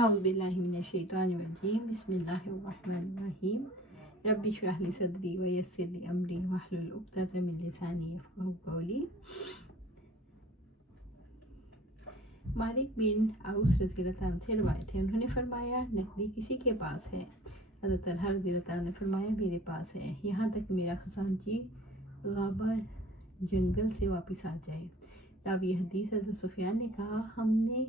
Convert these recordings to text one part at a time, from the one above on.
अऊज़ु बिल्लाहि मिनश्शैतानिर्रजीम बिस्मिल्लाहिर्रहमानिर्रहीम रब्बि इश्रह ली सदरी व यस्सिर ली अमरी वहलुल उक़दतम मिन लिसानी यफ़क़हू क़ौली। मालिक बिन औस रज़ियल्लाहु अन्हु से रवायत है, उन्होंने फरमाया नकदी किसी के पास है। हज़रत तलहा रज़ियल्लाहु अन्हु ने फरमाया मेरे पास है, यहाँ तक मेरा खजानची ग़ाबा जंगल से वापस आ जाए। रावी हदीस हज़रत सुफियान ने कहा, हमने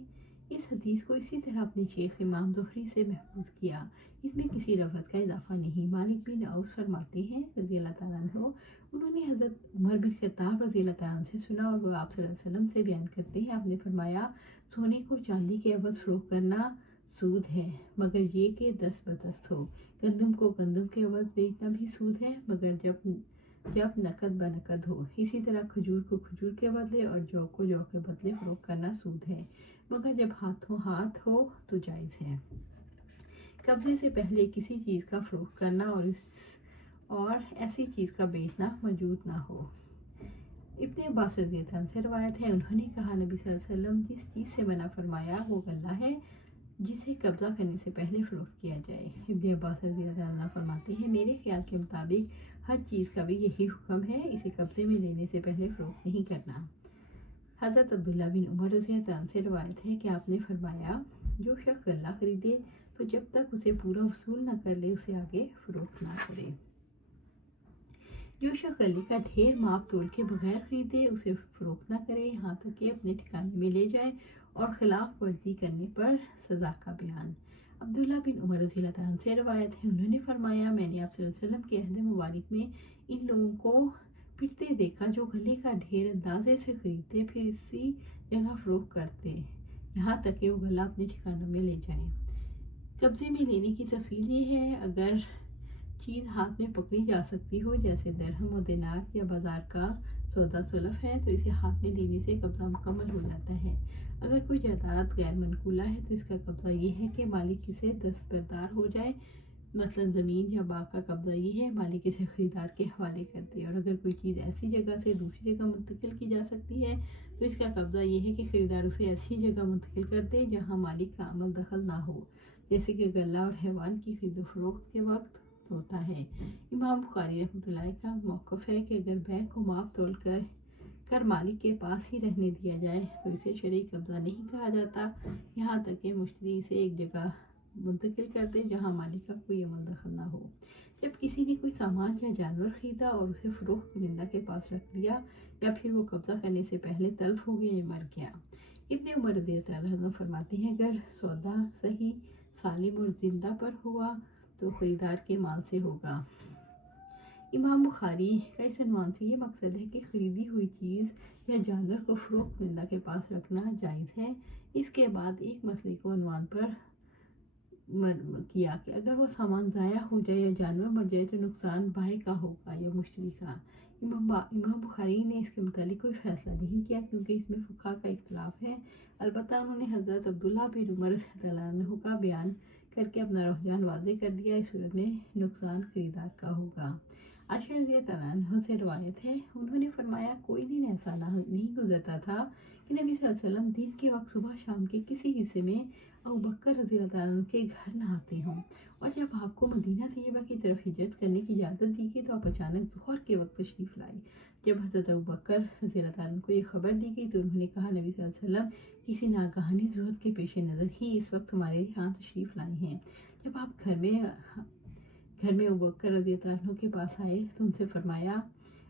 इस हदीस को इसी तरह अपने शेख इमाम ज़ुहरी से महफूज किया, इसमें किसी रफ़त का इजाफा नहीं। मालिक बिन औस फरमाते हैं रज़ियल्लाहु ताला अन्हु, उन्होंने हज़रत उमर बिन ख़त्ताब रज़ियल्लाहु ताला अन्हु से सुना और वो आप सल्लल्लाहु अलैहि वसल्लम से बयान करते हैं, आपने फरमाया सोने को चांदी के एवज़ फ़रोख्त करना सूद है मगर ये कि दस्त बदस्त हो। गंदम को गंदम के एवज़ बेचना भी सूद है मगर जब नकद बनकद हो। इसी तरह खजूर को खजूर के बदले और जौ को जौ के बदले फ़रोख्त करना सूद है मगर जब हाथों हाथ हो तो जायज़ है। कब्ज़े से पहले किसी चीज़ का फ़रोख्त करना और ऐसी चीज़ का बेचना मौजूद ना हो। इब्ने अब्बास रज़ियल्लाहु अन्हु से रवायत है, उन्होंने कहा नबी सल्लल्लाहु अलैहि वसल्लम जिस चीज़ से मना फरमाया वो गल्ला है जिसे कब्ज़ा करने से पहले फ़रोख्त किया जाए। इब्ने अब्बास रज़ियल्लाहु अन्हु फरमाते हैं, मेरे ख्याल के मुताबिक हर चीज़ का भी यही हुक्म है, इसे कब्ज़े में लेने से पहले फ़रोख्त नहीं करना। हज़रत अब्दुल्ला बिन उमर रज़ियल्लाहु अन्हु से रवायत है कि आपने फरमाया जो शख्स गल्ला खरीदे तो जब तक उसे पूरा वसूल न कर ले उसे आगे फ़रोख्त ना करे। जो शख्स गले का ढेर माप तोल के बगैर खरीदे उसे फ़रोख्त न करे यहाँ तक कि अपने ठिकाने में ले जाए। और खिलाफ वर्जी करने पर सज़ा का बयान। अब्दुल्ला बिन उमर रज़ियल्लाहु अन्हु से रवायत है, उन्होंने फरमाया मैंने आप सल्लल्लाहु अलैहि वसल्लम के अहद मुबारक में इन लोगों को पिटते देखा जो गले का ढेर अंदाजे से खरीदते फिर इसी जगह फ़रोख्त करते यहाँ तक कि वो गला अपने ठिकानों में ले जाएं। कब्ज़े में लेने की तफसील ये है, अगर चीज़ हाथ में पकड़ी जा सकती हो जैसे दरहम और दिनार या बाजार का सौदा सुलफ है तो इसे हाथ में लेने से कब्ज़ा मुकम्मल हो जाता है। अगर कोई जायदाद गैर मनकूला है तो इसका कब्ज़ा ये है कि मालिक इसे दस्तबरदार हो जाए, मतलब ज़मीन या बाग का कब्ज़ा ये है मालिक इसे ख़रीदार के हवाले कर दे। और अगर कोई चीज़ ऐसी जगह से दूसरी जगह मुंतकिल की जा सकती है तो इसका कब्ज़ा ये है कि ख़रीदार उसे ऐसी जगह मुंतकिल कर दे जहाँ मालिक का अमल दखल ना हो, जैसे कि गल्ला और हैवान की खरीदो फरोख्त के वक्त होता है। इमाम बुखारी रहमतुल्लाह का मौक़िफ़ है कि अगर बैग को माप तोल कर मालिक के पास ही रहने दिया जाए तो इसे शरई कब्ज़ा नहीं कहा जाता, यहाँ तक कि मुश्तरी इसे एक जगह मुंतकिल कर दे जहाँ मालिक का कोई अमल दखल ना हो। जब किसी ने कोई सामान या जानवर ख़रीदा और उसे फ़रोख्त कुनिंदा के पास रख दिया या फिर वो कब्ज़ा करने से पहले तल्फ हो गया या मर गया। इब्ने उमर रज़ियल्लाहु अन्हु फरमाते हैं, अगर सौदा सही सालिम और ज़िंदा पर हुआ तो ख़रीदार के माल से होगा। इमाम बुखारी का इस उन्वान से ये मकसद है कि ख़रीदी हुई चीज़ या जानवर को फ़रोख्त कुनिंदा के पास रखना जायज़ है। इसके बाद एक मसले को उन्वान पर किया कि अगर वो सामान ज़ाया हो जाए या जानवर मर जाए तो नुकसान बाय का होगा या मुश्तरी का। इमाम बुखारी ने इसके मुतालिक कोई फ़ैसला नहीं किया क्योंकि इसमें फ़ुक़हा का इख्तिलाफ़ है। अलबत्ता उन्होंने हज़रत अब्दुल्ला बिन उमर रज़ियल्लाहु अन्हु का बयान करके अपना रुझान वाज़ेह कर दिया, इस सूरत में नुकसान ख़रीदार का होगा। आयशा रज़ियल्लाहु अन्हा से रवायत है, उन्होंने फरमाया कोई दिन ऐसा नहीं गुजरता था कि नबी सल्लल्लाहु अलैहि वसल्लम दिन के वक्त सुबह शाम के किसी हिस्से में अबू बकर रज़ियल्लाहु अन्हु के घर नहाते हों। और जब आपको मदीना तैयबा की तरफ हिजरत करने की इजाज़त दी गई तो आप अचानक ज़ोहर के वक्त तशरीफ़ लाए। जब हज़रत अबू बकर रज़ियल्लाहु अन्हु को ये खबर दी गई तो उन्होंने कहा नबी सल्लल्लाहु अलैहि वसल्लम किसी नागहानी ज़रूरत के पेश नज़र ही इस वक्त हमारे यहाँ तशरीफ़ लाए हैं। जब आप घर में अबू बकर रज़ियल्लाहु अन्हु के पास आए तो उनसे फरमाया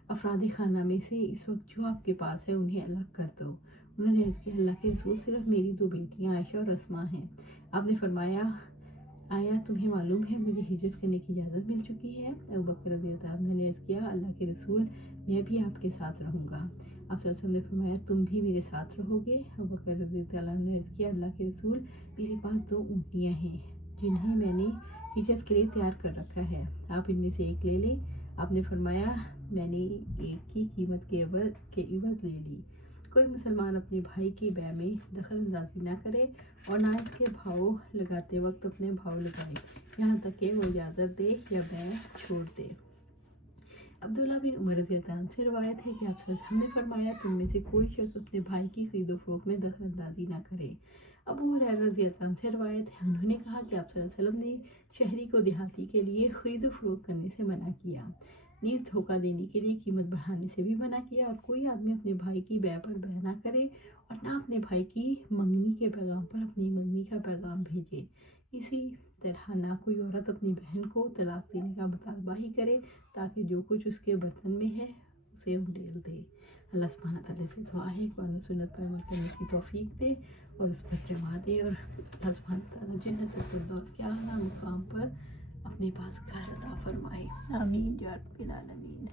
अफराद खाना में से इस वक्त जो आपके पास है उन्हें अलग कर दो। उन्होंने अर्ज़ किया अल्लाह के रसूल सिर्फ मेरी दो बेटियां आयशा और अस्मा हैं। आपने फरमाया आया तुम्हें मालूम है मुझे हिजरत करने की इजाज़त मिल चुकी है। अबू बकर रज़ियल्लाहु अन्हु ने अर्ज़ किया अल्लाह के रसूल मैं भी आपके साथ रहूँगा। आप सल्लल्लाहु अलैहि वसल्लम ने फरमाया तुम भी मेरे साथ रहोगे। अबू बकर रज़ियल्लाहु अन्हु ने अर्ज़ किया अल्लाह के रसूल मेरे पास दो ऊँटनियाँ हैं जिन्हें मैंने हिजरत के लिए तैयार कर रखा है, आप इनमें से एक ले लें। आपने फरमाया मैंने एक की कीमत के इवज़ ले ली। कोई मुसलमान अपने भाई की बै में दखल अंदाजी ना करे और ना इसके भाव लगाते वक्त अपने भाव लगाए यहाँ तक कि वो इजाज़त दे या बै छोड़ दे। अब्दुल्ला बिन उमर रज़ियल्लाहु अन्हु से रवायत है कि आप हमने फरमाया तुम में से कोई शख्स अपने भाई की खरीदो फरोख्त में दखल अंदाजी ना करे। ابو ہریرہ رضی اللہ عنہ سے روایت ہے، انہوں نے کہا کہ آپ صلی اللہ علیہ وسلم نے شہری کو دیہاتی کے لیے خرید و فروخت کرنے سے منع کیا، نیز دھوکہ دینے کے لیے قیمت بڑھانے سے بھی منع کیا، اور کوئی آدمی اپنے بھائی کی بیع پر بیع نہ کرے اور نہ اپنے بھائی کی منگنی کے پیغام پر اپنی منگنی کا پیغام بھیجے۔ اسی طرح نہ کوئی عورت اپنی بہن کو طلاق دینے کا مطالبہ ہی کرے تاکہ جو کچھ اس کے برتن میں ہے اسے انڈیل دے۔ اللہ سبحانہ تعالیٰ سے دعا ہے قرآن و سنت پر عمل کرنے کی توفیق دے اور اس پر جمع دے، اور اللہ سبحانہ تعالیٰ جنت الفردوس کے اعلیٰ مقام پر اپنے پاس گھر عطا فرمائے، آمین یا رب العالمین۔